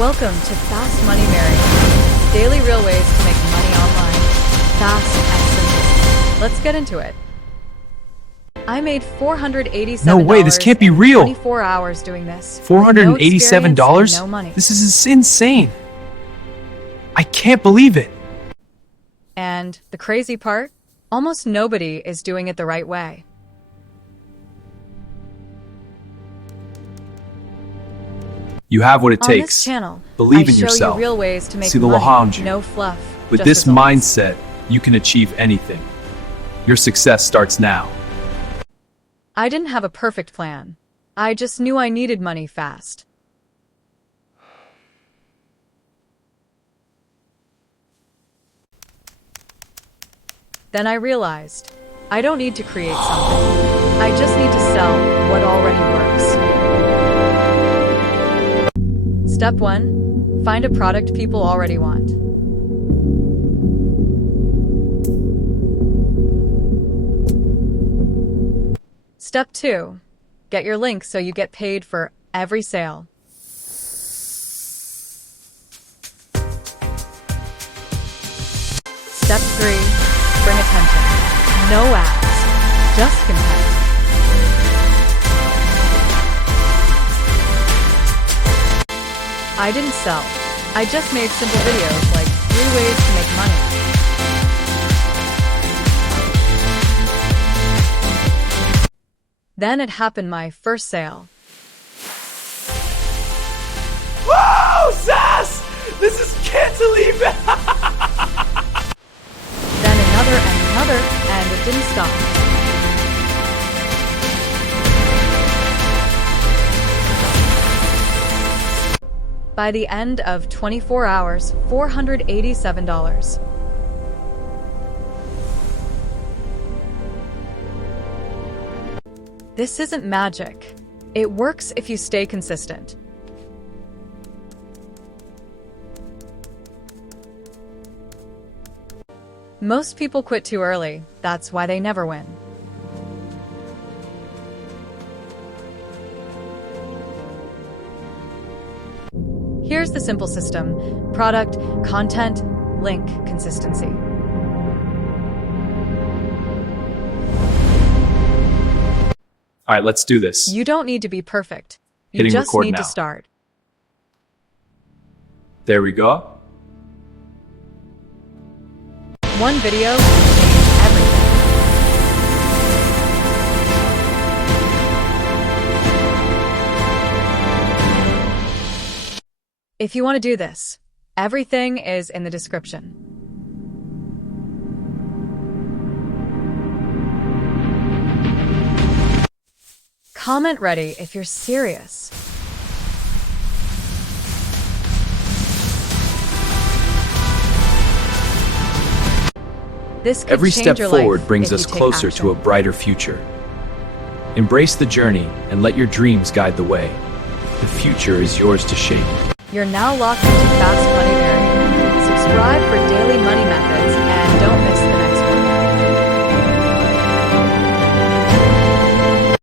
Welcome to Fast Money Mary, daily real ways to make money online. Fast and simple. Let's get into it. I made $487. No way, this can't be real. 24 hours doing this. $487? No experience and no money. This is insane. I can't believe it. And the crazy part? Almost nobody is doing it the right way. You have what it On takes. this channel, Believe in I show yourself. you real ways to make See the money, Lahanji. no fluff. With just this results. mindset, you can achieve anything. Your success starts now. I didn't have a perfect plan. I just knew I needed money fast. Then I realized, I don't need to create something. I just need to sell what already works. Step 1. Find a product people already want. Step 2. Get your link so you get paid for every sale. Step 3. Bring attention. No ads. Just content. I didn't sell. I just made simple videos like 3 ways to make money. Then it happened, my first sale. Whoa, Sass! This is can't believe it! Then another and another, and it didn't stop. By the end of 24 hours, $487. This isn't magic. It works if you stay consistent. Most people quit too early. That's why they never win. Here's the simple system: product, content, link, consistency. All right, let's do this. You don't need to be perfect. You Hitting just record need now. to start. There we go. One video can change everything. If you want to do this, everything is in the description. Comment ready if you're serious. This could Every change step your forward life brings if us you take closer action. to a brighter future. Embrace the journey and let your dreams guide the way. The future is yours to shape. You're now locked into Fast Money Mary. Subscribe for daily money methods and don't miss